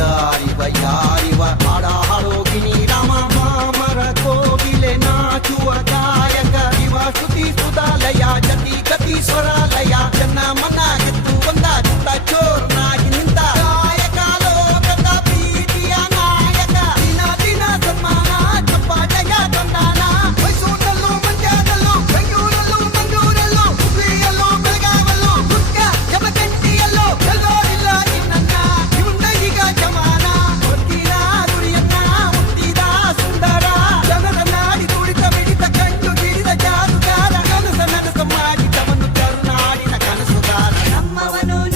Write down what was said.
ಯಾರಿವ ಯಾರಿವ ಹಾಡಾಡೋಗಿನಿ ರಾಮ ಮಾಮರ ಕೋಗಿಲೆ ನಾಚುವ ಗಾಯಕ ಇವ ಶ್ರುತಿ ಸುಧಾಲಯ ಜತಿ ಗತಿ ಸ್ವರ